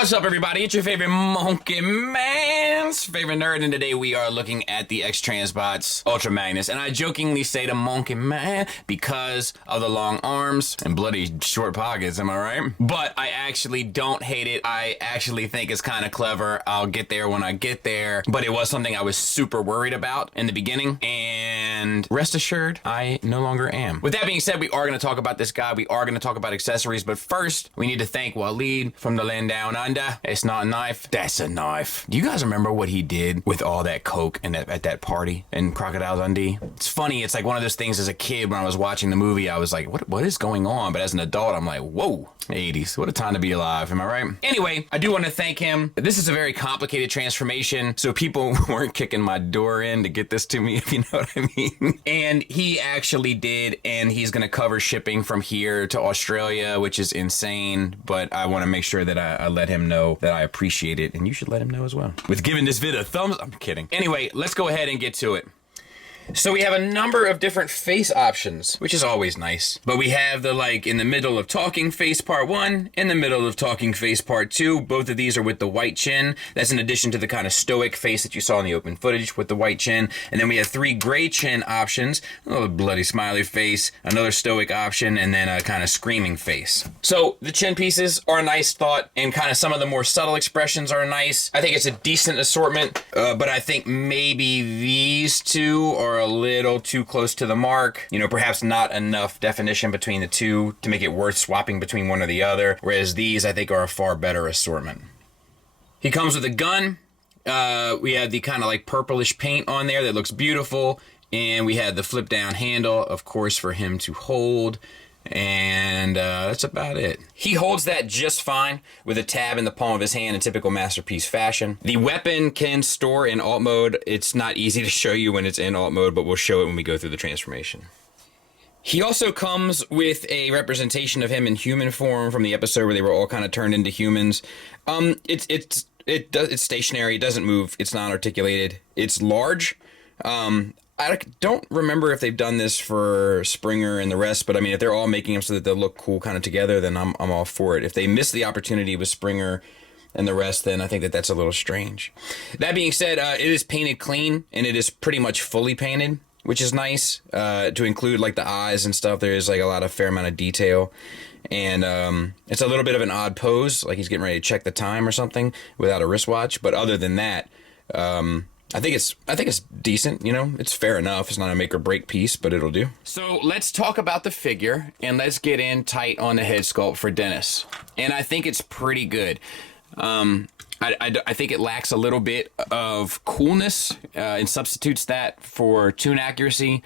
What's up, everybody? It's your favorite monkey man's favorite nerd, and today we are looking at the X-Transbots Ultra Magnus. And I jokingly say the monkey man because of the long arms and bloody short pockets, am I right? But I actually don't hate it. I actually think it's kind of clever. I'll get there when I get there. But it was something I was super worried about in the beginning, and rest assured, I no longer am. With that being said, we are going to talk about this guy. We are going to talk about accessories, but first, we need to thank Waleed from the land down under. It's not a knife. That's a knife. Do you guys remember what he did with all that coke and at that party in Crocodile Dundee? It's funny. It's like one of those things as a kid when I was watching the movie, I was like, what is going on? But as an adult, I'm like, whoa, 80s. What a time to be alive. Am I right? Anyway, I do want to thank him. This is a very complicated transformation, so people weren't kicking my door in to get this to me, if you know what I mean. And he actually did, and he's going to cover shipping from here to Australia, which is insane, but I want to make sure that I let him know that I appreciate it, and you should let him know as well. With giving this vid a thumbs, I'm kidding. Anyway, let's go ahead and get to it. So we have a number of different face options, which is always nice. But we have the in the middle of talking face part 1, in the middle of talking face part 2. Both of these are with the white chin. That's in addition to the kind of stoic face that you saw in the open footage with the white chin. And then we have 3 gray chin options, a little bloody smiley face, another stoic option, and then a kind of screaming face. So the chin pieces are a nice thought, and kind of some of the more subtle expressions are nice. I think it's a decent assortment, but I think maybe these two are a little too close to the mark. You know, perhaps not enough definition between the two to make it worth swapping between one or the other, whereas these I think are a far better assortment. He comes with a gun. We have the kind of purplish paint on there that looks beautiful, and we had the flip down handle, of course, for him to hold. And that's about it. He holds that just fine with a tab in the palm of his hand in typical Masterpiece fashion. The weapon can store in alt mode. It's not easy to show you when it's in alt mode, but we'll show it when we go through the transformation. He also comes with a representation of him in human form from the episode where they were all kind of turned into humans. It's stationary. It doesn't move. It's non-articulated. It's large. I don't remember if they've done this for Springer and the rest, but I mean, if they're all making them so that they'll look cool kind of together, then I'm all for it. If they miss the opportunity with Springer and the rest, then I think that that's a little strange. That being said, it is painted clean, and it is pretty much fully painted, which is nice. To include the eyes and stuff, there is a lot of fair amount of detail. And it's a little bit of an odd pose, like he's getting ready to check the time or something without a wristwatch. But other than that, I think it's decent, you know, it's fair enough. It's not a make or break piece, but it'll do. So let's talk about the figure, and let's get in tight on the head sculpt for Dennis. And I think it's pretty good. I think it lacks a little bit of coolness and substitutes that for tune accuracy.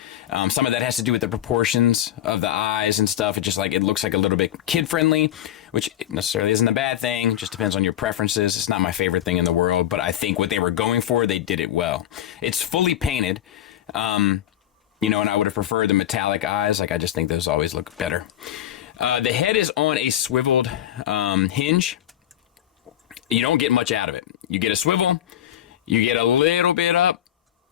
Some of that has to do with the proportions of the eyes and stuff. It just it looks like a little bit kid-friendly, which necessarily isn't a bad thing. It just depends on your preferences. It's not my favorite thing in the world, but I think what they were going for, they did it well. It's fully painted, you know, and I would have preferred the metallic eyes. I just think those always look better. The head is on a swiveled hinge. You don't get much out of it. You get a swivel, you get a little bit up,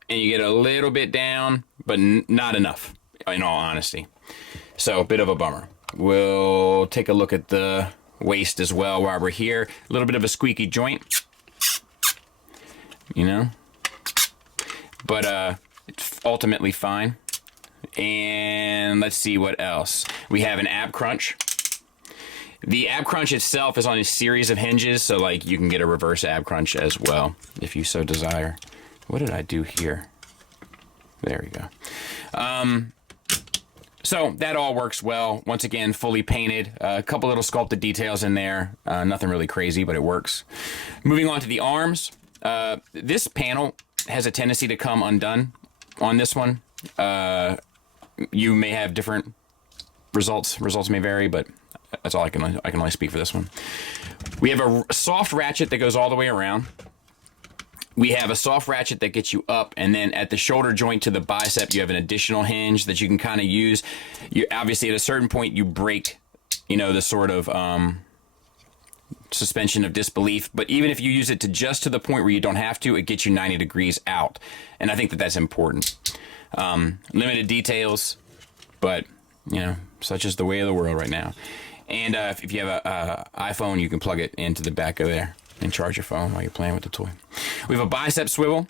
and you get a little bit down, but not enough, in all honesty. So, a bit of a bummer. We'll take a look at the waist as well while we're here. A little bit of a squeaky joint, you know, but it's ultimately fine. And let's see what else. We have an ab crunch. The ab crunch itself is on a series of hinges, so you can get a reverse ab crunch as well, if you so desire. What did I do here? There we go. So that all works well. Once again, fully painted. A couple little sculpted details in there. Nothing really crazy, but it works. Moving on to the arms. This panel has a tendency to come undone on this one. You may have different results. Results may vary, but that's all I can only speak for this one. We have a soft ratchet that goes all the way around. We have a soft ratchet that gets you up, and then at the shoulder joint to the bicep, you have an additional hinge that you can kind of use. You obviously, at a certain point, you break, you know, the sort of suspension of disbelief. But even if you use it to the point where you don't have to, it gets you 90 degrees out, and I think that that's important. Limited details, but you know, such is the way of the world right now. And if you have a iPhone, you can plug it into the back of there and charge your phone while you're playing with the toy. We have a bicep swivel.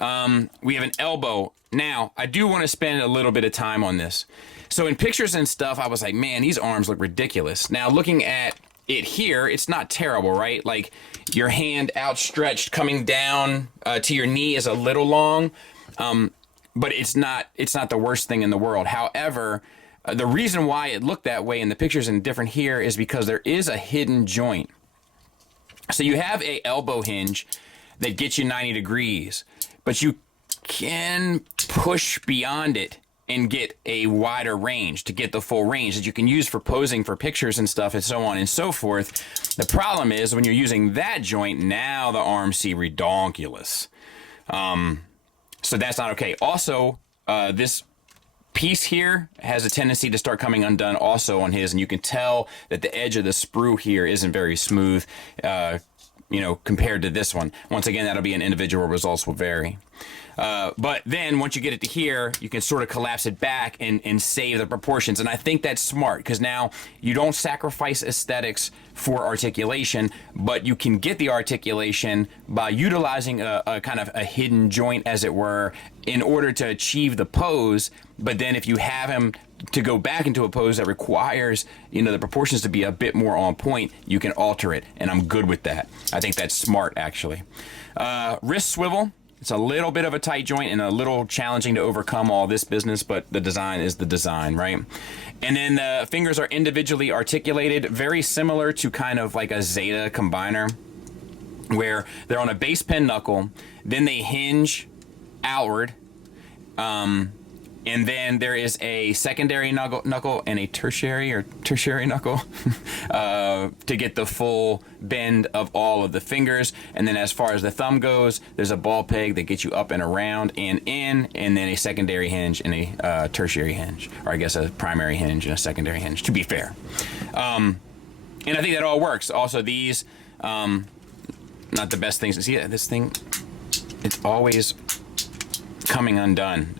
We have an elbow. Now, I do want to spend a little bit of time on this. So in pictures and stuff, I was like, man, these arms look ridiculous. Now, looking at it here, it's not terrible, right? Like, your hand outstretched coming down to your knee is a little long, but it's not the worst thing in the world. However, the reason why it looked that way in the pictures and different here is because there is a hidden joint. So you have a elbow hinge that gets you 90 degrees, but you can push beyond it and get a wider range to get the full range that you can use for posing for pictures and stuff and so on and so forth. The problem is when you're using that joint, now the arms see redonkulous. So that's not okay. Also, this piece here has a tendency to start coming undone also on his, and you can tell that the edge of the sprue here isn't very smooth, you know, compared to this one. Once again, that'll be an individual, results will vary. But then once you get it to here, you can sort of collapse it back and save the proportions. And I think that's smart because now you don't sacrifice aesthetics for articulation, but you can get the articulation by utilizing a kind of a hidden joint, as it were, in order to achieve the pose. But then if you have him to go back into a pose that requires, you know, the proportions to be a bit more on point, you can alter it. And I'm good with that. I think that's smart, actually. Wrist swivel. It's a little bit of a tight joint and a little challenging to overcome all this business, but the design is the design, right? And then the fingers are individually articulated, very similar to kind of like a Zeta combiner, where they're on a base pen knuckle, then they hinge outward, and then there is a secondary knuckle and a tertiary knuckle to get the full bend of all of the fingers. And then as far as the thumb goes, there's a ball peg that gets you up and around and in, and then a secondary hinge and a tertiary hinge, or I guess a primary hinge and a secondary hinge, to be fair. And I think that all works. Also, these, not the best things. See, this thing, it's always coming undone.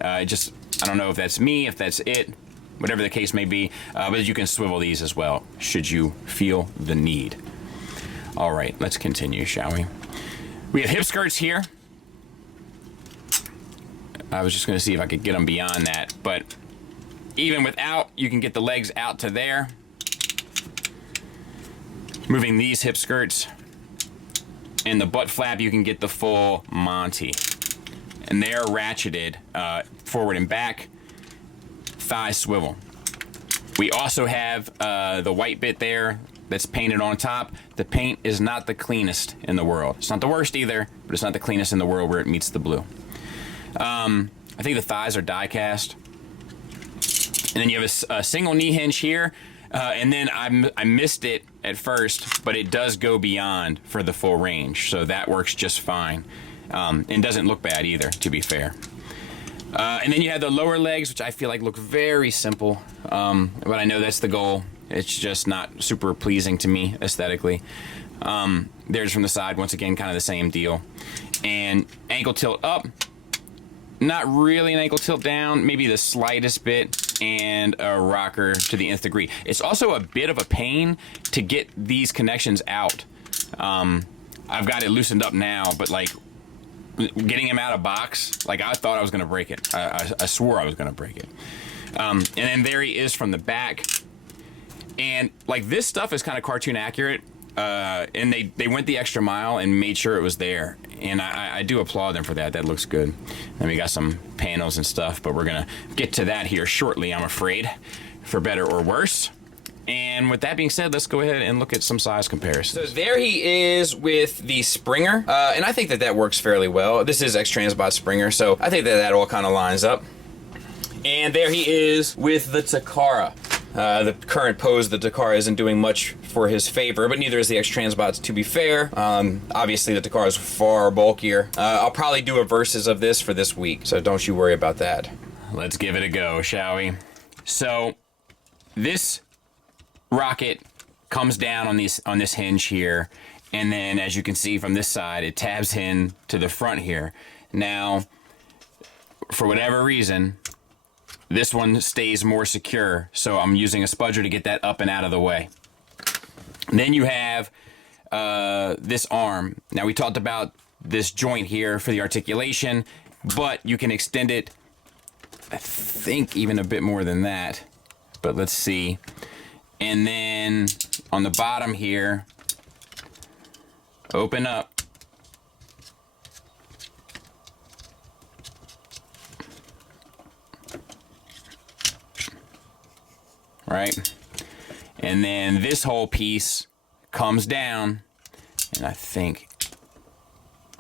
I don't know if that's me, if that's it, whatever the case may be, but you can swivel these as well, should you feel the need. All right, let's continue, shall we? We have hip skirts here. I was just going to see if I could get them beyond that, but even without, you can get the legs out to there. Moving these hip skirts. And the butt flap, you can get the full Monty. And they're ratcheted forward and back, thigh swivel. We also have the white bit there that's painted on top. The paint is not the cleanest in the world. It's not the worst either, but it's not the cleanest in the world where it meets the blue. I think the thighs are die cast. And then you have a single knee hinge here. And then I missed it at first, but it does go beyond for the full range. So that works just fine. And doesn't look bad either, to be fair. And then you have the lower legs, which I feel like look very simple, but I know that's the goal. It's just not super pleasing to me aesthetically. There's from the side, once again, kind of the same deal. And ankle tilt up, not really an ankle tilt down, maybe the slightest bit, and a rocker to the nth degree. It's also a bit of a pain to get these connections out. I've got it loosened up now, but like, getting him out of box, like I thought I was going to break it. I swore I was going to break it. And then there he is from the back. And like this stuff is kind of cartoon accurate. And they went the extra mile and made sure it was there. And I do applaud them for that. That looks good. And we got some panels and stuff, but we're going to get to that here shortly, I'm afraid, for better or worse. And with that being said, let's go ahead and look at some size comparisons. So there he is with the Springer, and I think that works fairly well. This is X-Transbot Springer, so I think that all kind of lines up. And there he is with the Takara. The current pose, the Takara isn't doing much for his favor, but neither is the X-Transbots, to be fair. Obviously, the Takara is far bulkier. I'll probably do a versus of this for this week, so don't you worry about that. Let's give it a go, shall we? So, this rocket comes down on this hinge here, and then as you can see from this side, it tabs in to the front here. Now, for whatever reason, this one stays more secure. So I'm using a spudger to get that up and out of the way. Then you have this arm. Now we talked about this joint here for the articulation, but you can extend it, I think, even a bit more than that. But let's see. And then on the bottom here, open up. Right? And then this whole piece comes down, and I think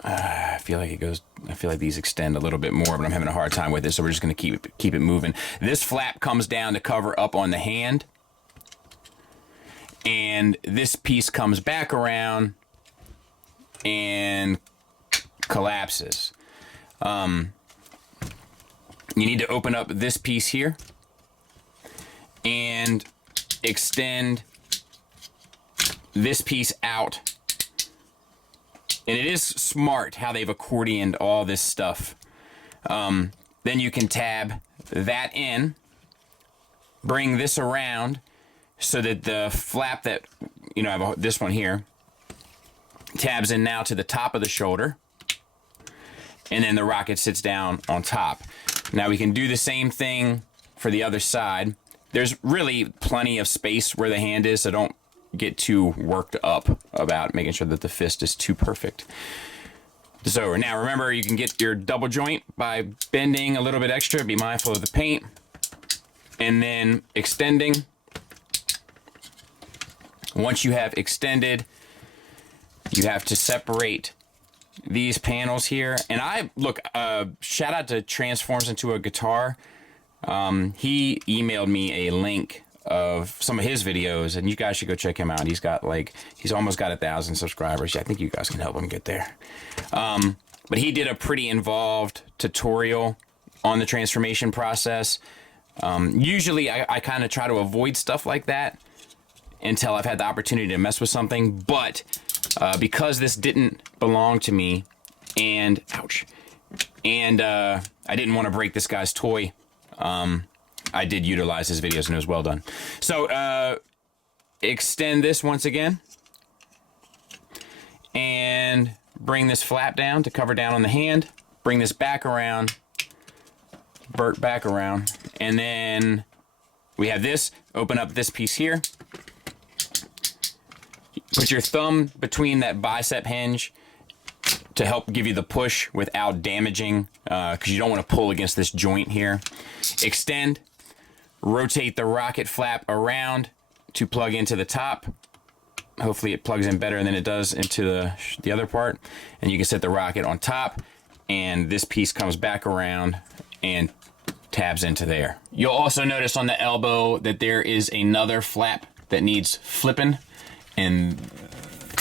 I feel like it goes. I feel like these extend a little bit more, but I'm having a hard time with it, so we're just going to keep it moving. This flap comes down to cover up on the hand, and this piece comes back around and collapses. You need to open up this piece here and extend this piece out. And it is smart how they've accordioned all this stuff. Then you can tab that in, bring this around so that the flap that, you know, I have this one here, tabs in now to the top of the shoulder, and then the rocket sits down on top. Now we can do the same thing for the other side. There's really plenty of space where the hand is, so don't get too worked up about making sure that the fist is too perfect. So now remember, you can get your double joint by bending a little bit extra. Be mindful of the paint. And then extending. Once you have extended, you have to separate these panels here. And shout out to Transforms Into a Guitar. He emailed me a link of some of his videos, and you guys should go check him out. He's almost got 1,000 subscribers. I think you guys can help him get there. But he did a pretty involved tutorial on the transformation process. Usually I kind of try to avoid stuff like that until I've had the opportunity to mess with something, but because this didn't belong to me, and I didn't want to break this guy's toy, I did utilize his videos, and it was well done. So extend this once again and bring this flap down to cover down on the hand. Bring this back around, back around, and then we have this. Open up this piece here. Put your thumb between that bicep hinge to help give you the push without damaging, because you don't want to pull against this joint here. Extend. Rotate the rocket flap around to plug into the top. Hopefully it plugs in better than it does into the other part. And you can set the rocket on top, and this piece comes back around and tabs into there. You'll also notice on the elbow that there is another flap that needs flipping, and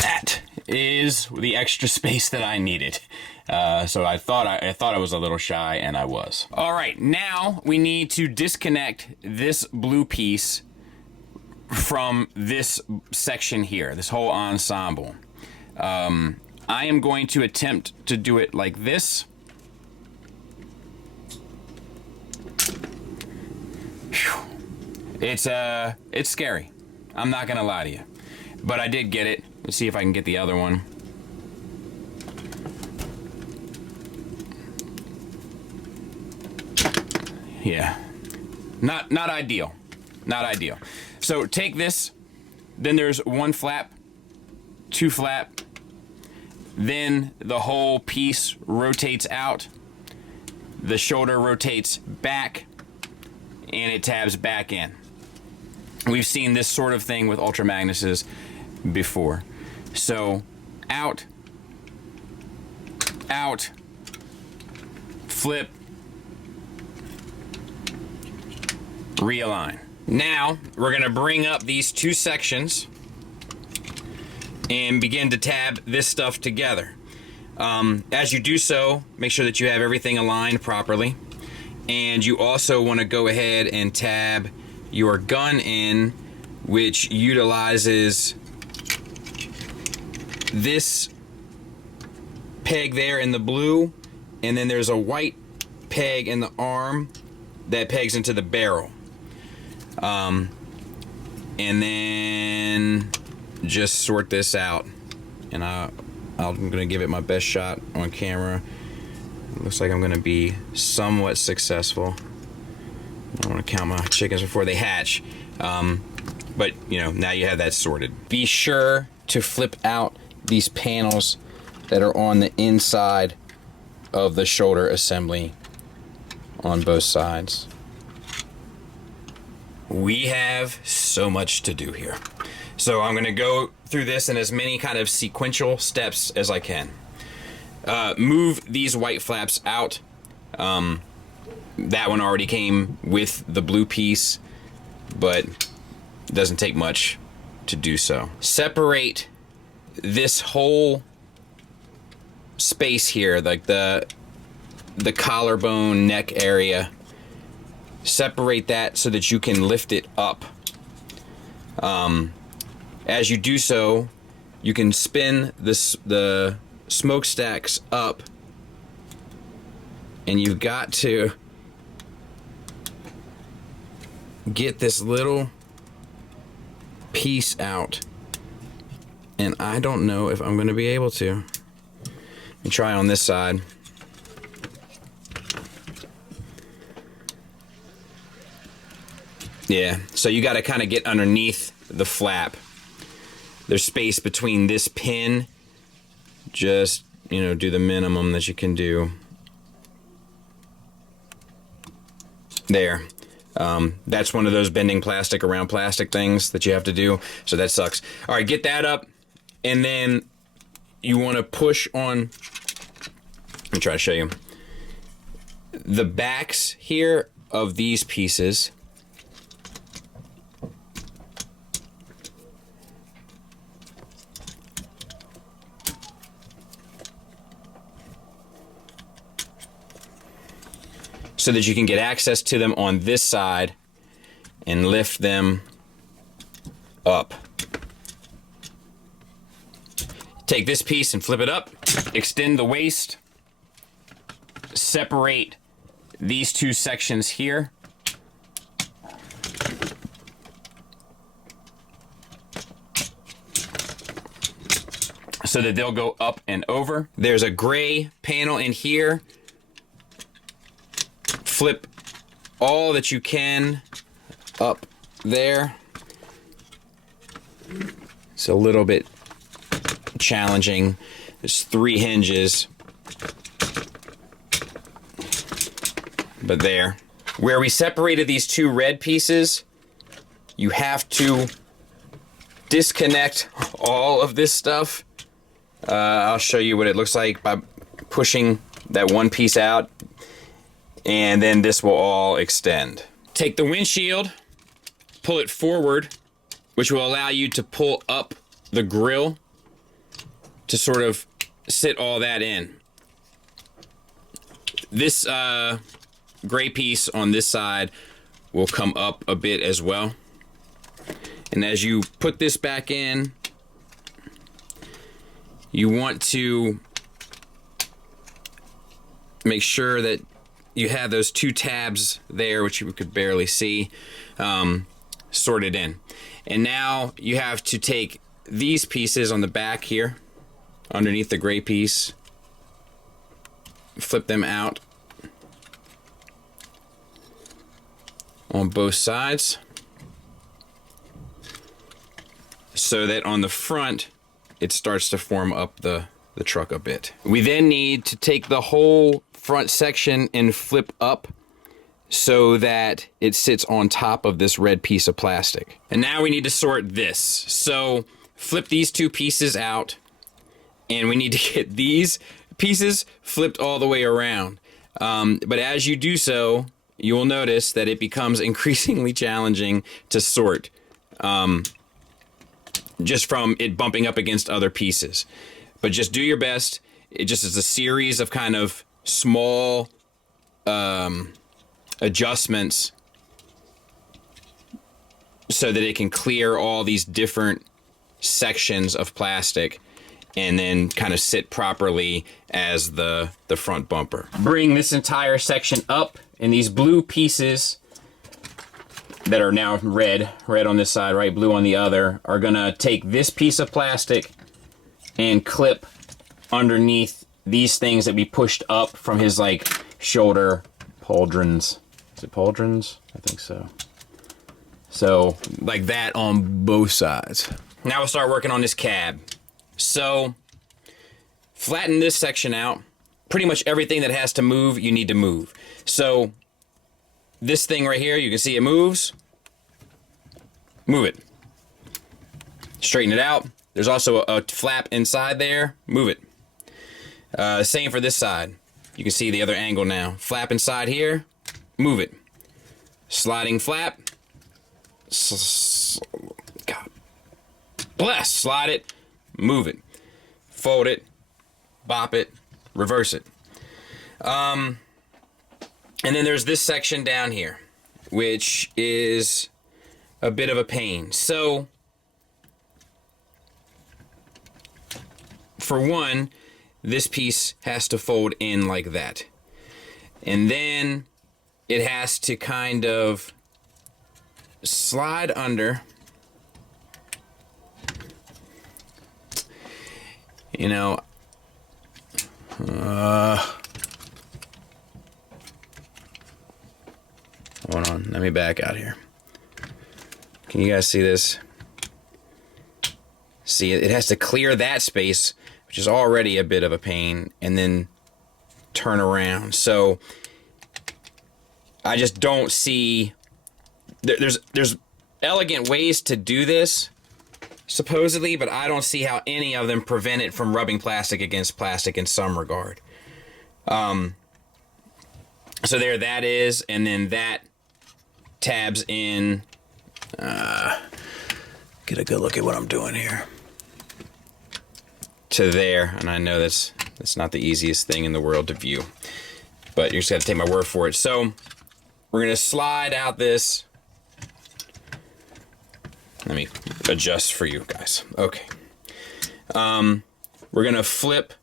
that is the extra space that I needed. So I thought I was a little shy, and I was. All right, now we need to disconnect this blue piece from this section here, this whole ensemble. I am going to attempt to do it like this. It's scary. I'm not gonna lie to you, but I did get it. Let's see if I can get the other one. Yeah, not ideal, not ideal. So take this, then there's one flap, two flap, then the whole piece rotates out, the shoulder rotates back, and it tabs back in. We've seen this sort of thing with Ultra Magnuses before. So out, out, flip, realign. Now we're going to bring up these two sections and begin to tab this stuff together. As you do so, make sure that you have everything aligned properly, and you also want to go ahead and tab your gun in, which utilizes this peg there in the blue, and then there's a white peg in the arm that pegs into the barrel. And then just sort this out. And I'm gonna give it my best shot on camera. It looks like I'm gonna be somewhat successful. I don't want to count my chickens before they hatch. But, you know, now you have that sorted. Be sure to flip out these panels that are on the inside of the shoulder assembly on both sides. We have so much to do here. So I'm going to go through this in as many kind of sequential steps as I can. Move these white flaps out. That one already came with the blue piece, but it doesn't take much to do so. Separate this whole space here, like the collarbone neck area. Separate that so that you can lift it up. As you do so, you can spin the smokestacks up, and you've got to get this little piece out, and I don't know if I'm going to be able to. Let me try on this side. Yeah, so you got to kind of get underneath the flap. There's space between this pin. Just, you know, do the minimum that you can do. There. That's one of those bending plastic around plastic things that you have to do, so that sucks. All right, get that up, and then you want to push on. Let me try to show you. The backs here of these pieces. So that you can get access to them on this side and lift them up. Take this piece and flip it up, extend the waist, separate these two sections here. So that they'll go up and over. There's a gray panel in here. Flip all that you can up there. It's a little bit challenging. There's 3 hinges. But there. Where we separated these 2 red pieces, you have to disconnect all of this stuff. I'll show you what it looks like by pushing that one piece out. And then this will all extend. Take the windshield, pull it forward, which will allow you to pull up the grill to sort of sit all that in. This gray piece on this side will come up a bit as well. And as you put this back in, you want to make sure that you have those 2 tabs there, which you could barely see, sorted in. And now you have to take these pieces on the back here, underneath the gray piece, flip them out on both sides, so that on the front, it starts to form up the truck a bit. We then need to take the whole front section and flip up so that it sits on top of this red piece of plastic. And now we need to sort this. So flip these 2 pieces out, and we need to get these pieces flipped all the way around. But as you do so, you will notice that it becomes increasingly challenging to sort, just from it bumping up against other pieces. But just do your best. It just is a series of kind of small adjustments so that it can clear all these different sections of plastic and then kind of sit properly as the front bumper. Bring this entire section up And these blue pieces that are now red on this side, right, blue on the other, are gonna take this piece of plastic and clip underneath these things that we pushed up from his like shoulder pauldrons. Is it pauldrons? I think so. So like that on both sides. Now we'll start working on this cab. So flatten this section out. Pretty much everything that has to move, you need to move. So this thing right here, you can see it moves. Move it. Straighten it out. There's also a flap inside there. Move it. Same for this side. You can see the other angle now. Flap inside here. Move it. Sliding flap. God bless. Slide it. Move it. Fold it. Bop it. Reverse it. And then there's this section down here, which is a bit of a pain. So, for one, this piece has to fold in like that. And then it has to kind of slide under. You know, hold on, let me back out here. Can you guys see this? See, it has to clear that space, which is already a bit of a pain, and then turn around. So I just don't see, there's elegant ways to do this, supposedly, but I don't see how any of them prevent it from rubbing plastic against plastic in some regard. So there that is, and then that tabs in. Get a good look at what I'm doing here. To there, and I know that's not the easiest thing in the world to view, but you're just gonna take my word for it. So we're gonna slide out this. Let me adjust for you guys. Okay. We're gonna flip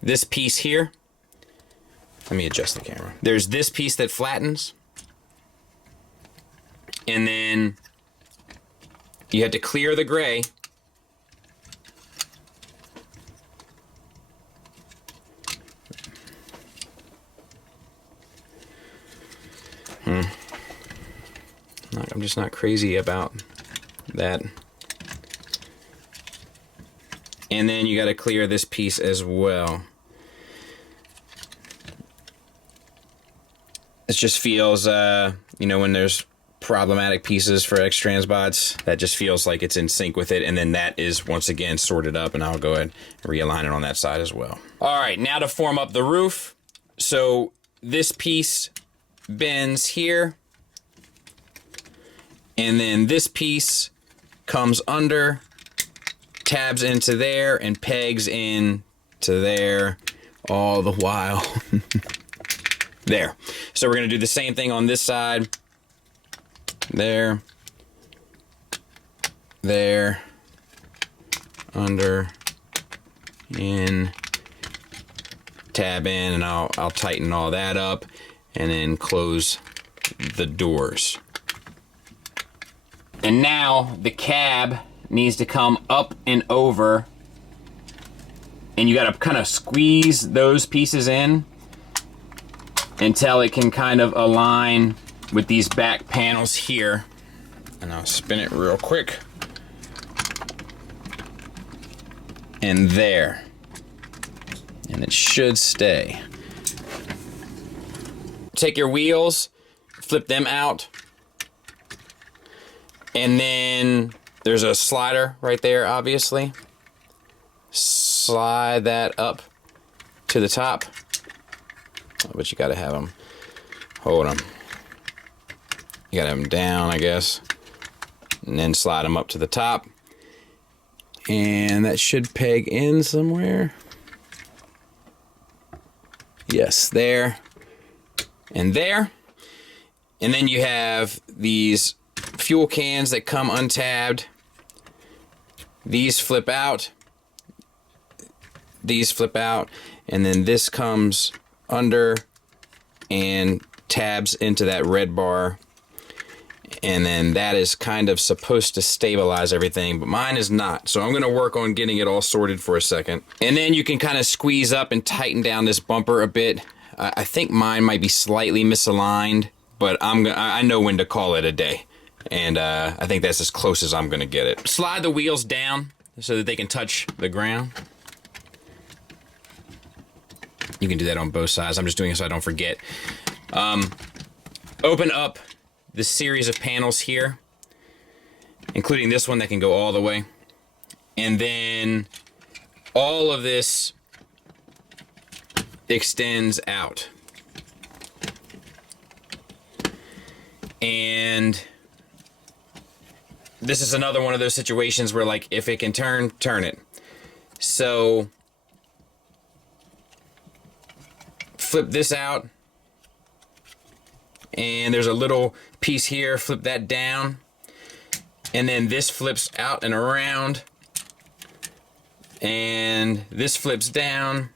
this piece here. Let me adjust the camera. There's this piece that flattens, and then you have to clear the gray. I'm just not crazy about that. And then you got to clear this piece as well. It just feels, you know, when there's problematic pieces for X-Transbots, that just feels like it's in sync with it, and then that is once again sorted up, and I'll go ahead and realign it on that side as well. All right, now to form up the roof. So this piece bends here, and then this piece comes under, tabs into there, and pegs in to there, all the while. There. So we're going to do the same thing on this side. There. There. Under. In. Tab in, and I'll tighten all that up, and then close the doors. And now the cab needs to come up and over, and you got to kind of squeeze those pieces in until it can kind of align with these back panels here. And I'll spin it real quick. And there. And it should stay. Take your wheels, flip them out, and then there's a slider right there, obviously. Slide that up to the top. Oh, but you gotta have them, hold them. You gotta have them down, I guess. And then slide them up to the top. And that should peg in somewhere. Yes, there. And there. And then you have these fuel cans that come untabbed. These flip out. these flip out, and then this comes under and tabs into that red bar, and then that is kind of supposed to stabilize everything, but mine is not, so I'm going to work on getting it all sorted for a second. And then you can kind of squeeze up and tighten down this bumper a bit. I think mine might be slightly misaligned, but I know when to call it a day, and I think that's as close as I'm going to get it. Slide the wheels down so that they can touch the ground. You can do that on both sides. I'm just doing it so I don't forget. Open up the series of panels here, including this one that can go all the way. And then all of this extends out. And this is another one of those situations where, like, if it can turn, turn it. So flip this out, and there's a little piece here, flip that down, and then this flips out and around, and this flips down.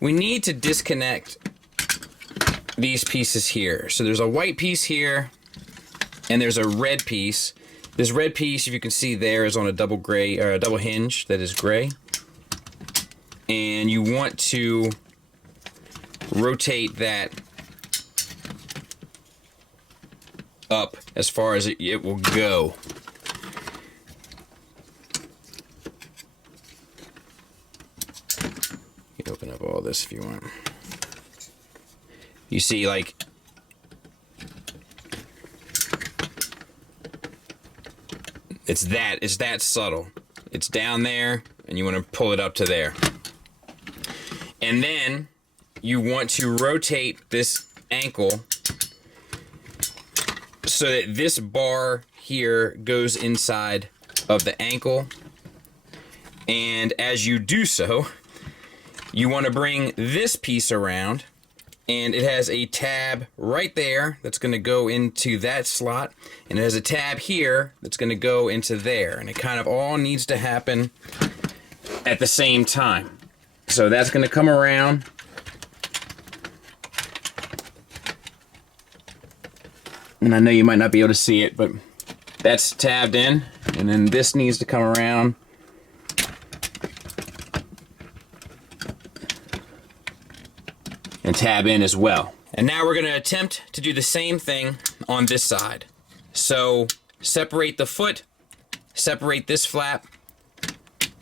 We need to disconnect these pieces here. So there's a white piece here, and there's a red piece. This red piece, if you can see there, is on a double gray, or a double hinge that is gray. And you want to rotate that up as far as it will go. You can open up all this if you want. You see, like, it's that subtle. It's down there, and you want to pull it up to there. And then you want to rotate this ankle so that this bar here goes inside of the ankle. And as you do so, you want to bring this piece around, and it has a tab right there that's going to go into that slot, and it has a tab here that's going to go into there, and it kind of all needs to happen at the same time. So that's going to come around, and I know you might not be able to see it, but that's tabbed in, and then this needs to come around and tab in as well. And now we're going to attempt to do the same thing on this side. So separate the foot, separate this flap,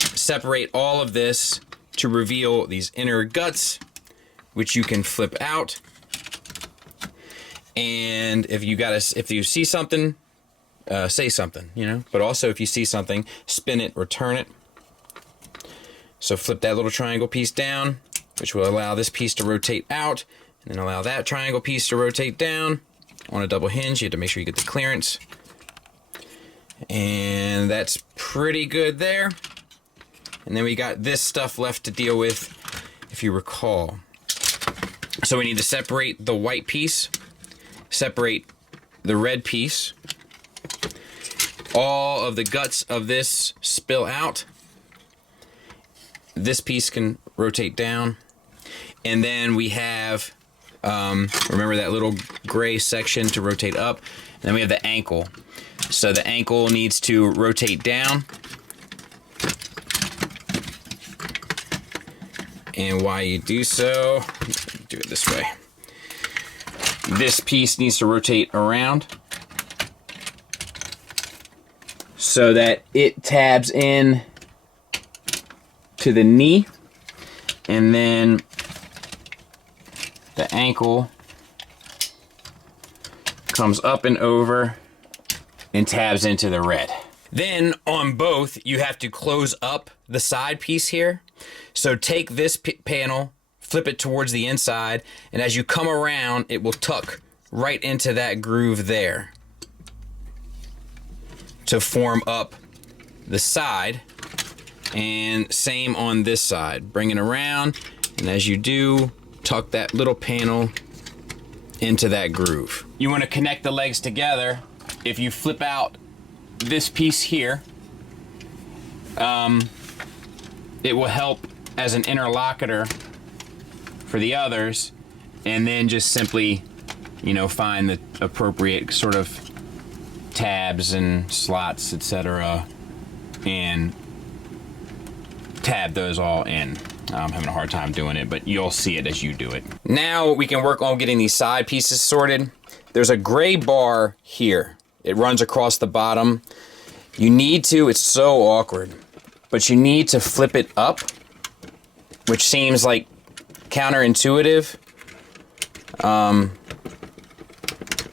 separate all of this to reveal these inner guts, which you can flip out. And if you see something, say something, you know. But also, if you see something, spin it or turn it. So flip that little triangle piece down, which will allow this piece to rotate out, and then allow that triangle piece to rotate down. On a double hinge, you have to make sure you get the clearance. And that's pretty good there. And then we got this stuff left to deal with, if you recall. So we need to separate the white piece, separate the red piece. All of the guts of this spill out. This piece can rotate down. And then we have, remember that little gray section to rotate up. And then we have the ankle. So the ankle needs to rotate down. And while you do so, do it this way. This piece needs to rotate around so that it tabs in to the knee, and then the ankle comes up and over and tabs into the red. Then on both, you have to close up the side piece here. So take this panel, flip it towards the inside, and as you come around, it will tuck right into that groove there to form up the side. And same on this side. Bring it around, and as you do, tuck that little panel into that groove. You want to connect the legs together. If you flip out this piece here, it will help as an interlocutor for the others, and then just simply, you know, find the appropriate sort of tabs and slots, etc., and tab those all in. I'm having a hard time doing it, but you'll see it as you do it. Now we can work on getting these side pieces sorted. There's a gray bar here. It runs across the bottom. You need to, it's so awkward, but you need to flip it up, which seems like counterintuitive.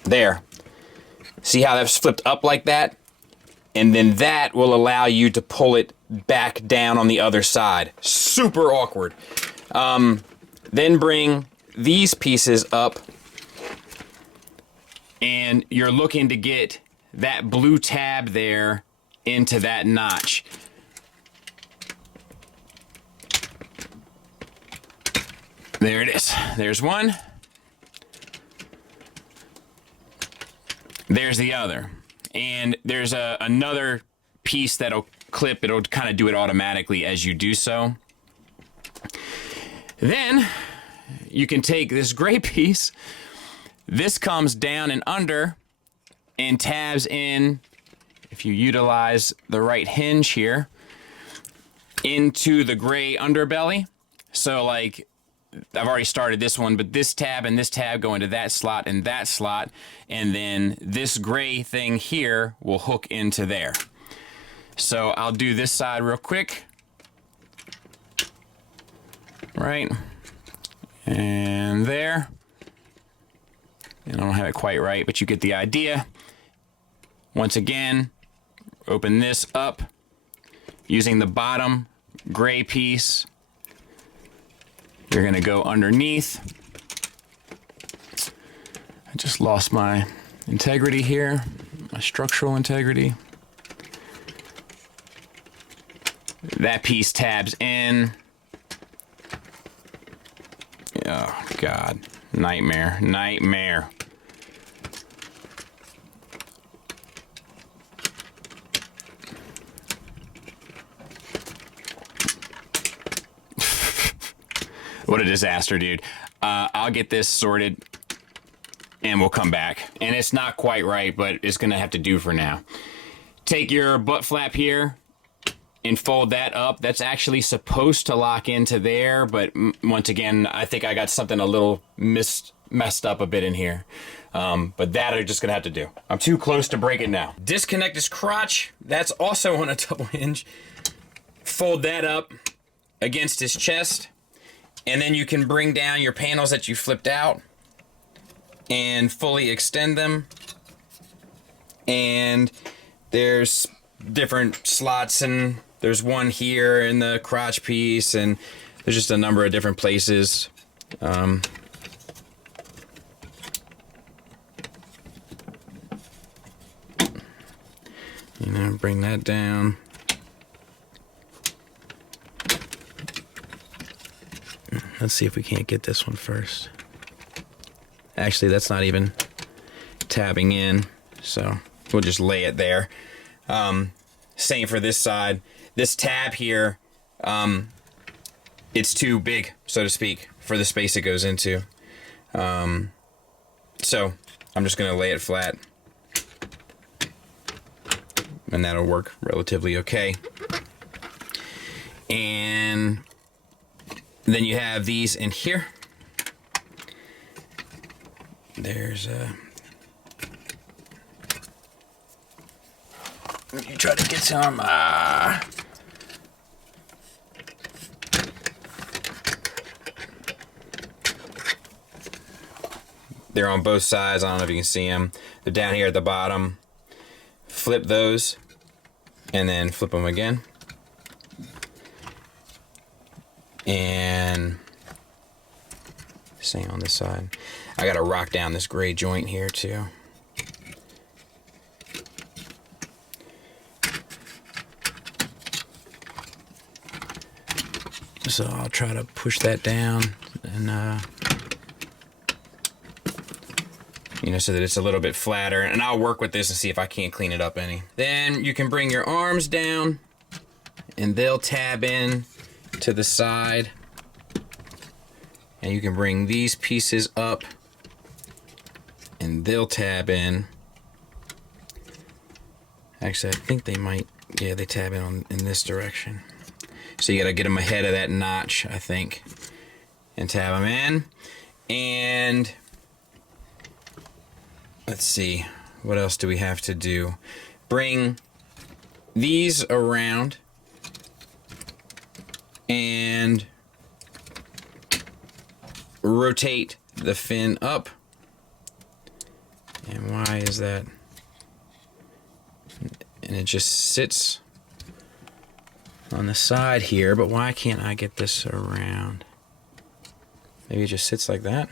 There. See how that's flipped up like that? And then that will allow you to pull it back down on the other side. Super awkward. Then bring these pieces up, and you're looking to get that blue tab there into that notch. There it is. There's one. There's the other. And there's another piece that'll clip. It'll kind of do it automatically as you do so. Then you can take this gray piece. This comes down and under and tabs in, if you utilize the right hinge here, into the gray underbelly. So like, I've already started this one, but this tab and this tab go into that slot and that slot, and then this gray thing here will hook into there. So I'll do this side real quick. Right. And there. And I don't have it quite right, but you get the idea. Once again, open this up using the bottom gray piece. You're gonna go underneath. I just lost my integrity here, my structural integrity. That piece tabs in. Oh God, nightmare, nightmare. What a disaster, dude. I'll get this sorted and we'll come back. And it's not quite right, but it's gonna have to do for now. Take your butt flap here and fold that up. That's actually supposed to lock into there, but once again, I think I got something a little messed up a bit in here. But that I'm just gonna have to do. I'm too close to break it now. Disconnect this crotch. That's also on a double hinge. Fold that up against his chest. And then you can bring down your panels that you flipped out and fully extend them. And there's different slots, and there's one here in the crotch piece, and there's just a number of different places. You know, bring that down. Let's see if we can't get this one first. Actually, that's not even tabbing in, so we'll just lay it there. Same for this side. This tab here, it's too big, so to speak, for the space it goes into. So I'm just gonna lay it flat, and that'll work relatively okay. And then you have these in here. There's you try to get some they're on both sides. I don't know if you can see them. They're down here at the bottom. Flip those and then flip them again. And same on this side. I gotta rock down this gray joint here too. So I'll try to push that down and you know, so that it's a little bit flatter, and I'll work with this and see if I can't clean it up any. Then you can bring your arms down and they'll tab in to the side. And you can bring these pieces up and they'll tab in. Actually, I think they might, yeah, they tab in this direction. So you gotta get them ahead of that notch, I think, and tab them in. And let's see, what else do we have to do? Bring these around and rotate the fin up. And why is that? And it just sits on the side here, but why can't I get this around? Maybe it just sits like that?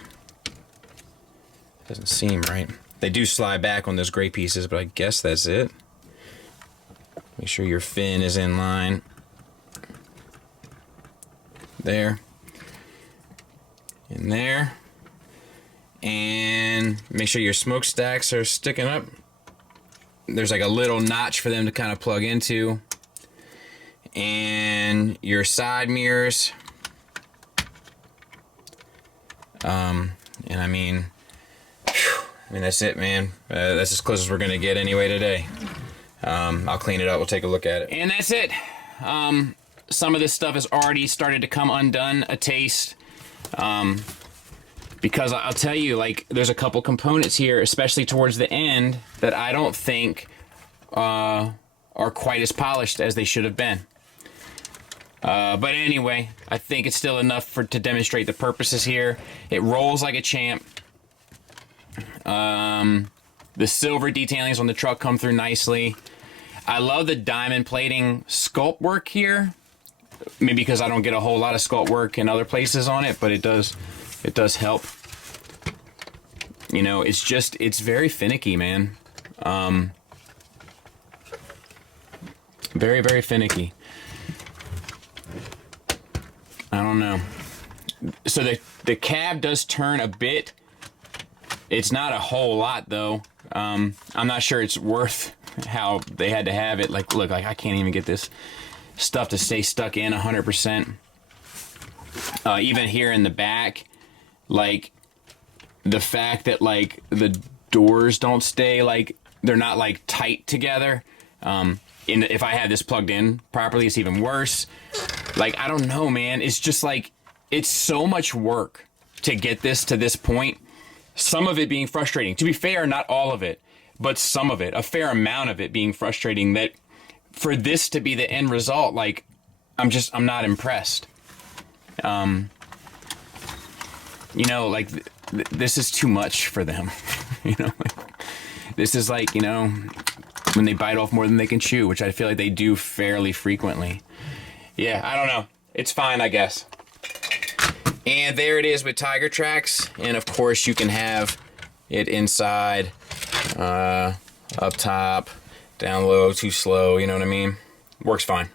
Doesn't seem right. They do slide back on those gray pieces, but I guess that's it. Make sure your fin is in line. There. In there. And make sure your smokestacks are sticking up. There's like a little notch for them to kind of plug into. And your side mirrors. And I mean, that's it, man. That's as close as we're gonna get anyway today. I'll clean it up, we'll take a look at it. And that's it. Some of this stuff has already started to come undone a taste. Because I'll tell you, like, there's a couple components here, especially towards the end, that I don't think are quite as polished as they should have been. But anyway, I think it's still enough to demonstrate the purposes here. It rolls like a champ. The silver detailings on the truck come through nicely. I love the diamond plating sculpt work here. Maybe because I don't get a whole lot of sculpt work in other places on it, but it does help. You know, it's very finicky, man. Very, very finicky. I don't know. So the cab does turn a bit. It's not a whole lot though. I'm not sure it's worth how they had to have it. Like, look, like I can't even get this stuff to stay stuck in 100%. Even here in the back, like the fact that like the doors don't stay, like they're not like tight together. If I had this plugged in properly, it's even worse. Like, I don't know, man. It's just like, it's so much work to get this to this point. Some of it being frustrating. To be fair, not all of it, but some of it, a fair amount of it being frustrating, that for this to be the end result, like, I'm not impressed. You know, like, this is too much for them. You know, this is like, you know, when they bite off more than they can chew, which I feel like they do fairly frequently. Yeah, I don't know. It's fine, I guess. And there it is with Tiger Tracks. And of course, you can have it inside, up top, down low, too slow, you know what I mean? Works fine.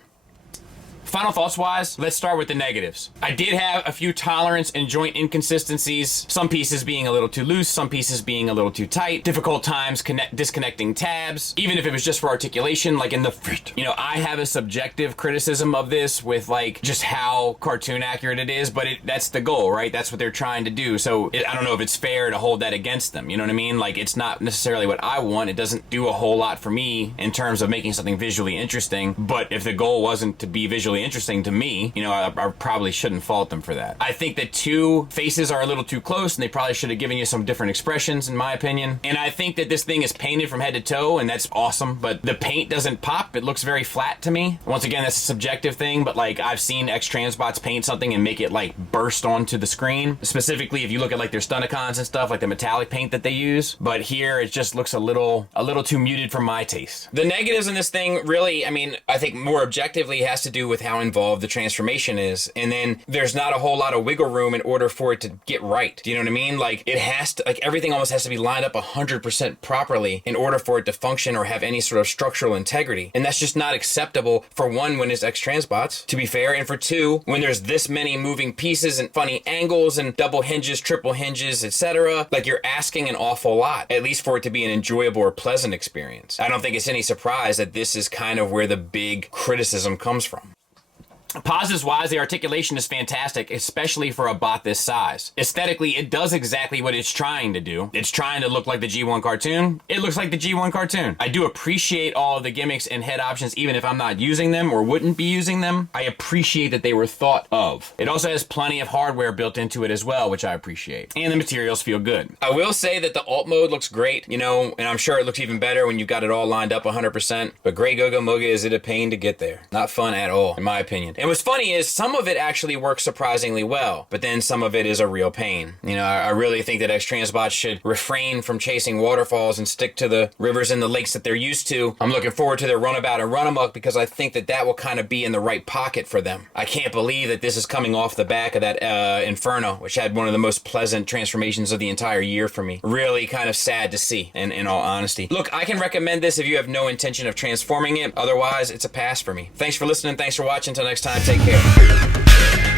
Final thoughts wise, let's start with the negatives. I did have a few tolerance and joint inconsistencies, some pieces being a little too loose, some pieces being a little too tight, difficult times disconnecting tabs, even if it was just for articulation, like in the, you know, I have a subjective criticism of this with like just how cartoon accurate it is, but that's the goal, right? That's what they're trying to do. So I don't know if it's fair to hold that against them, you know what I mean? Like, it's not necessarily what I want. It doesn't do a whole lot for me in terms of making something visually interesting, but if the goal wasn't to be visually interesting to me, you know, I probably shouldn't fault them for that. I think the two faces are a little too close and they probably should have given you some different expressions, in my opinion. And I think that this thing is painted from head to toe, and that's awesome, but the paint doesn't pop. It looks very flat to me. Once again, that's a subjective thing, but like, I've seen X-Transbots paint something and make it like burst onto the screen. Specifically, if you look at like their Stunticons and stuff, like the metallic paint that they use. But here, it just looks a little too muted for my taste. The negatives in this thing really, I mean, I think more objectively has to do with how involved the transformation is, and then there's not a whole lot of wiggle room in order for it to get right. Do you know what I mean? Like, it has to, like, everything almost has to be lined up 100% properly in order for it to function or have any sort of structural integrity, and that's just not acceptable, for one, when it's X-Transbots, to be fair, and for two, when there's this many moving pieces and funny angles and double hinges, triple hinges, etc. Like, you're asking an awful lot, at least for it to be an enjoyable or pleasant experience. I don't think it's any surprise that this is kind of where the big criticism comes from. Positives wise, the articulation is fantastic, especially for a bot this size. Aesthetically, it does exactly what it's trying to do. It's trying to look like the G1 cartoon. It looks like the G1 cartoon. I do appreciate all of the gimmicks and head options, even if I'm not using them or wouldn't be using them. I appreciate that they were thought of. It also has plenty of hardware built into it as well, which I appreciate. And the materials feel good. I will say that the alt mode looks great, you know, and I'm sure it looks even better when you've got it all lined up 100%. But Grey Goga Moga, is it a pain to get there? Not fun at all, in my opinion. And what's funny is some of it actually works surprisingly well, but then some of it is a real pain. You know, I really think that X-Transbots should refrain from chasing waterfalls and stick to the rivers and the lakes that they're used to. I'm looking forward to their runabout and runamuck because I think that that will kind of be in the right pocket for them. I can't believe that this is coming off the back of that Inferno, which had one of the most pleasant transformations of the entire year for me. Really kind of sad to see, in all honesty. Look, I can recommend this if you have no intention of transforming it. Otherwise, it's a pass for me. Thanks for listening. Thanks for watching. Until next time, take care.